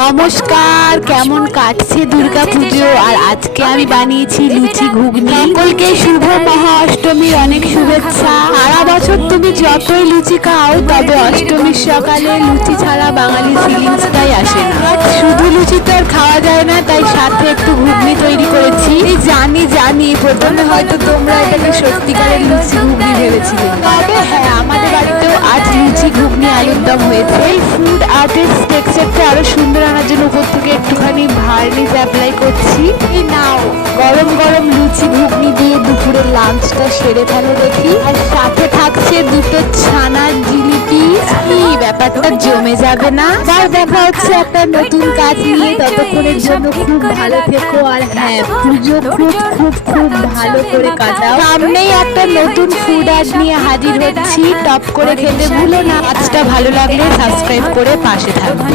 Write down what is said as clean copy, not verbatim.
নমস্কার, কেমন কাটছে দুর্গাপুজো? আর আজকে আমি বানিয়েছি লুচি ঘুগনি। সকলকে শুভ মহা অষ্টমীর অনেক শুভেচ্ছা। সারা বছর তুমি যতই লুচি খাও, তবে অষ্টমীর সকালে লুচি ছাড়া বাঙালির ফিলিংসটাই আসে না। শুধু লুচি তো আর খাওয়া যায় না, তাই সাথে একটু ঘুগনি তৈরি করেছি। জানি প্রথমে হয়তো তোমরা এটাকে সত্যিকারের লুচি ঘুগনি ভেবেছিলে, তবে হ্যাঁ, আমাদের বাড়িতেও আজ লুচি ঘুগনি আলুর দম হয়েছে। এই ফুড আর্টের টেক্সচারটা আরো সুন্দর আনার জন্য উপর থেকে একটুখানি ভার্নিশ অ্যাপ্লাই করছি। এই নাও, গরম গরম লুচি ঘুগনি দিয়ে দুপুরের লাঞ্চটা সেরে ফেলো দেখি। আর সাথে থাকছে দুটো ছানার জিলিপি। কি ব্যাপারটা জমে যাবে না? তার দেখা হচ্ছে একটা নতুন কাজ নিয়ে। ততক্ষণের জন্য খুব ভালো থেকো। আর হ্যাঁ, পুজো খুব খুব খুব ভালো করে কাটাও। সামনেই একটা নতুন ফুড আর্ট নিয়ে হাজির হচ্ছি। টপ করে খেতে ভুলো না। আজটা ভালো লাগলে সাবস্ক্রাইব করে পাশে থাকবে।